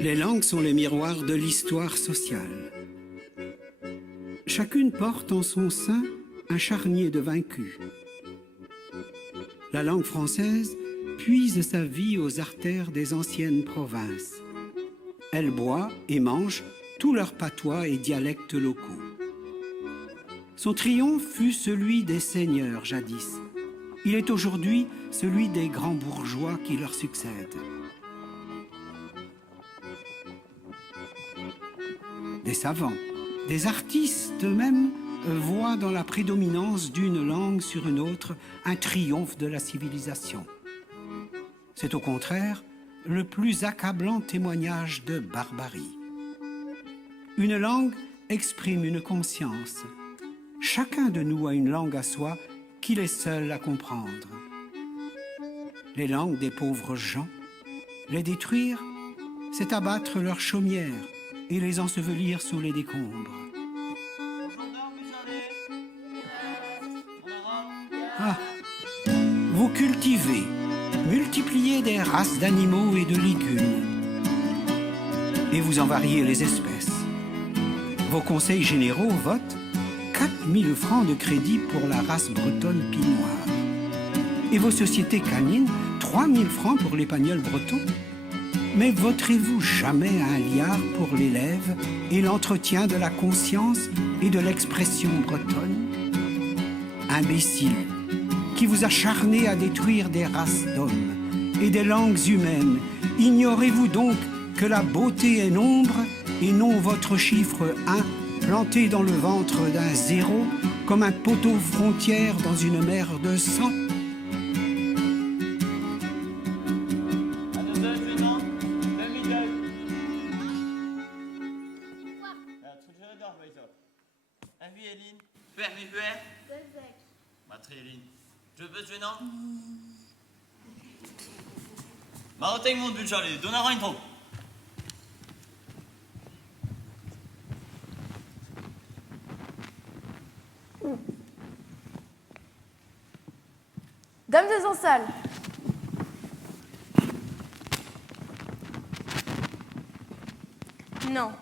Les langues sont les miroirs de l'histoire sociale. Chacune porte en son sein un charnier de vaincu. La langue française puise sa vie aux artères des anciennes provinces. Elle boit et mange tous leurs patois et dialectes locaux. Son triomphe fut celui des seigneurs jadis. Il est aujourd'hui celui des grands bourgeois qui leur succèdent. Des savants, des artistes même voient dans la prédominance d'une langue sur une autre un triomphe de la civilisation. C'est au contraire le plus accablant témoignage de barbarie. Une langue exprime une conscience. Chacun de nous a une langue à soi qu'il est seul à comprendre. Les langues des pauvres gens, les détruire, c'est abattre leurs chaumières et les ensevelir sous les décombres. Ah, vous cultivez, multipliez des races d'animaux et de légumes, et vous en variez les espèces. Vos conseils généraux votent 4000 francs de crédit pour la race bretonne pinoire. Et vos sociétés canines, 3000 francs pour l'épagnol breton. Mais voterez-vous jamais un liard pour l'élève et l'entretien de la conscience et de l'expression bretonne? Imbécile, qui vous acharnez à détruire des races d'hommes et des langues humaines, ignorez-vous donc que la beauté est nombre et non votre chiffre 1 planté dans le ventre d'un zéro comme un poteau frontière dans une mer de sang? 마어땡몬 불샤리 누나가인통 Dames en salle. Non.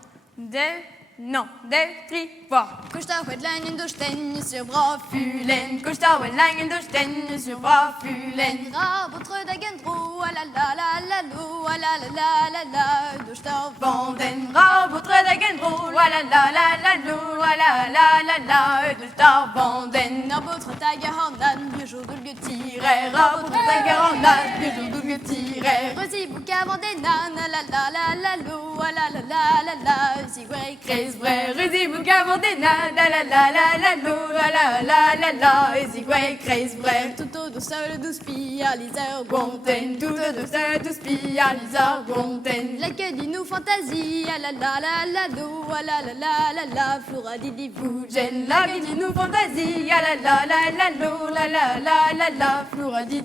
Non, deux, tre, four. Kosta langen door sten sur brafulen. Kosta langen door sten sur brafulen. Ra votre dagen dro, la la la la lo, la la la la la, door sta Vanden. Ra votre dagen bro, la la la la lo, la la la la, de sta vanden. Na votre dagen handan, du jour de Tire, ra votre dagen handan, du jour de tire. Resi bouka vanden, la la la la la lo, la la la la la, si way Vrai, redi bouka vandena, la la la la la lo, la la la la, et si ouais, vrai. Tout au seul douze pialiser Gonten, tout de ce tous pialisar gonten. La que dit nous fantaisie, la la la la do, la la la la la, flora di Jen, la vie nous fantasie, la la la la lo, la la la la la, flora di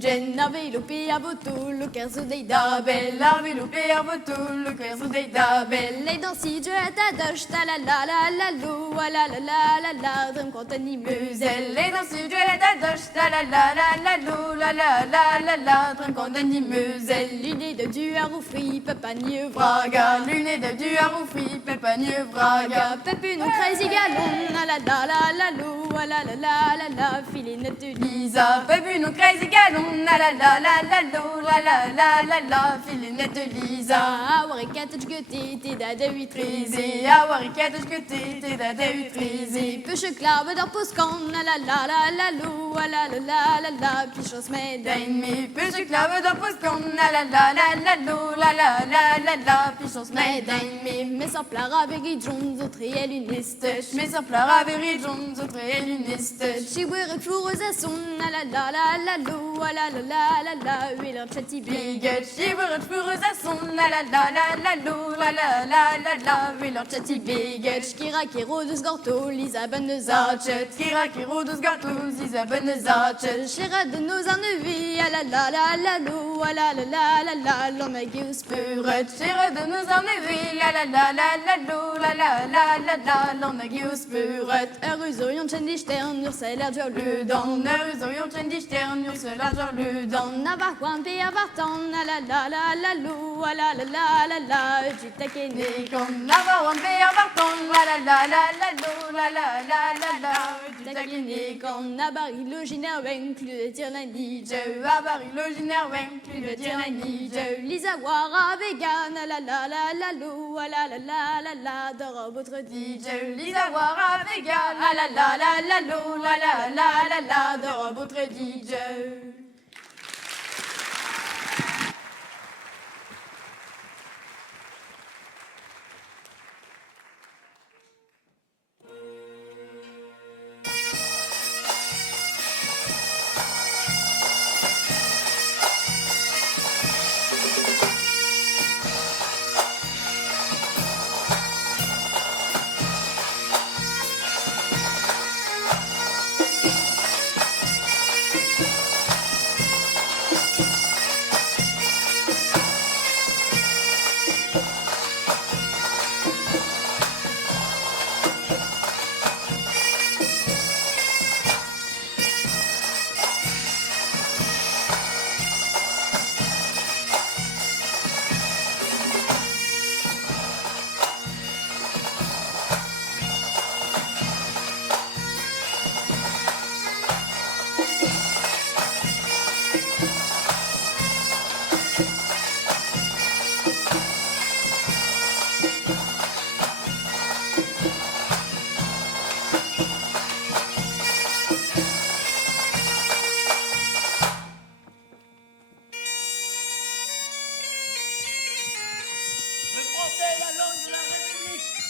Jen. Navelopé à voto, le kerzo dei Dabel, navelopé à voto, le kerzo dei dabel. Les dansi je t'adoche, ta la la la la lo, la la la la la, drum quand Meusel, les dansi je t'adoche, ta la la la la lo, la la la la la, drum quand Meusel. L'une de du haroufri, pepanieux vraga, l'une de du haroufri, pepanieux vraga. Pepu nous crazy galon, la la la la la lo, la la la la la, filinette de Lisa. Pepu nous crazy galon, la la la la la lo, la la la la la, filinette de Lisa. Awarikat jgete, t'es da uitrize, awarikat jgete, t'es da uitrize. Peuche clave dans poscan, la la la la la lo, la la la la la, pichos med. Me peuche clave dans poscan, la la la la la lo, la la la la la, pichos med. Mais sans plara avec Jones, autre et luniste. Mais sans plara avec Jones, autre et luniste. She wear a flores à son, la la la la lo, la la la la la, et leur chatty big. She wear a flores à son, la la la la la lo, la la la la la, Willertje Tibiget, Skira Kiro dus Gorto, Lisa Benezatchet, Skira Kiro dus Gartus, Isa Benezatchet, Skira de nos arnevi, la la la la lo, la la la la la, l'on a gius Puret, Skira de nos arnevi, la la la la la lo, la la la la la, l'on a gius Puret, Erusorion Chendi Stern, Urseler Joludan, Nerusorion Chendi Stern, Ursula Jorludan, Navarquan P. Avartan, la la la la la lo, la la la la la, Jutakene. Nikon, Navarron, Béa, Barton, la la la la la lo, la la la la la, du taquini, Quand Nabari le général inclut Tirlani, je Abari, le général, plus de tyrannie, je Lisa Wara vegan, la la la la lo, la la la la la, de votre dit. je Lisa Wara, vegan, la la la la la lo, la la la la la, de votre DJ. Le français est la langue de la République.